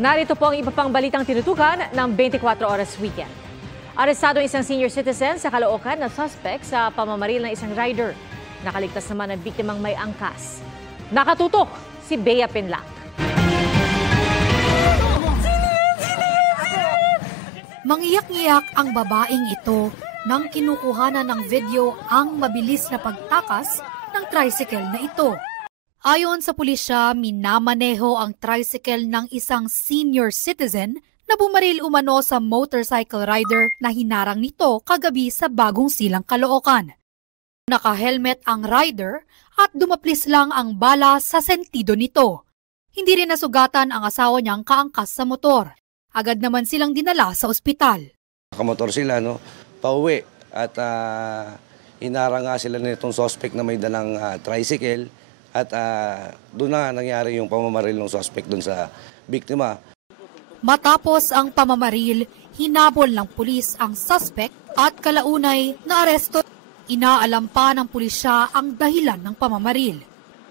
Narito po ang iba pang balitang tinutukan ng 24 Oras Weekend. Arestado ang isang senior citizen sa Caloocan na suspect sa pamamaril ng isang rider. Nakaligtas naman ang biktimang may angkas. Nakatutok si Bea Pinlac. Mangiyak-ngiyak ang babaeng ito nang kinukuhanan ng video ang mabilis na pagtakas ng tricycle na ito. Ayon sa pulisya, minamaneho ang tricycle ng isang senior citizen na bumaril umano sa motorcycle rider na hinarang nito kagabi sa Bagong Silang, Caloocan. Naka-helmet ang rider at dumaplis lang ang bala sa sentido nito. Hindi rin nasugatan ang asawa niyang kaangkas sa motor. Agad naman silang dinala sa ospital. Nakamotor sila, pauwi at hinarang nga sila nitong suspect na may dalang tricycle. At doon na nangyari yung pamamaril ng suspect doon sa biktima. Matapos ang pamamaril, hinabol ng pulis ang suspect at kalaunay na aresto. Inaalam pa ng pulisya ang dahilan ng pamamaril.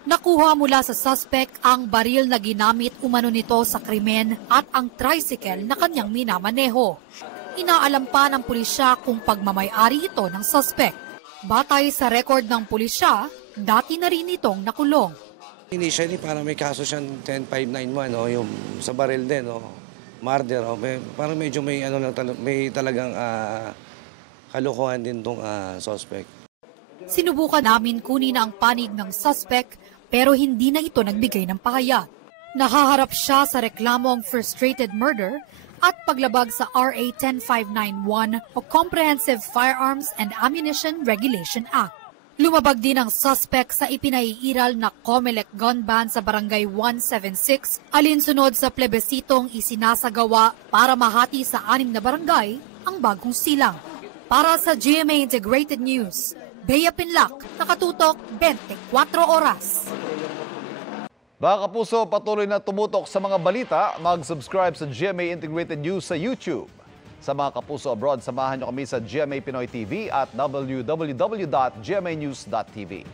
Nakuha mula sa suspect ang baril na ginamit umano nito sa krimen at ang tricycle na kanyang minamaneho. Inaalam pa ng pulisya kung pagmamay-ari ito ng suspect. Batay sa record ng pulisya, dati na rin itong nakulong. Initially, parang may kaso siyang 10591, yung sa baril din, murder. Parang medyo may, may talagang kalokohan din itong suspect. Sinubukan namin kunin ang panig ng suspect pero hindi na ito nagbigay ng pahayag. Nahaharap siya sa reklamong frustrated murder at paglabag sa RA 10591 o Comprehensive Firearms and Ammunition Regulation Act. Lumabag din ang suspect sa ipinaiiral na COMELEC gun ban sa Barangay 176 alinsunod sa plebisitong isinasagawa para mahati sa 6 na barangay ang Bagong Silang. Para sa GMA Integrated News, Bea Pinlac, nakatutok 24 oras. Mga kapuso, patuloy na tumutok sa mga balita, mag-subscribe sa GMA Integrated News sa YouTube. Sa mga kapuso abroad, samahan niyo kami sa GMA Pinoy TV at www.gmanews.tv.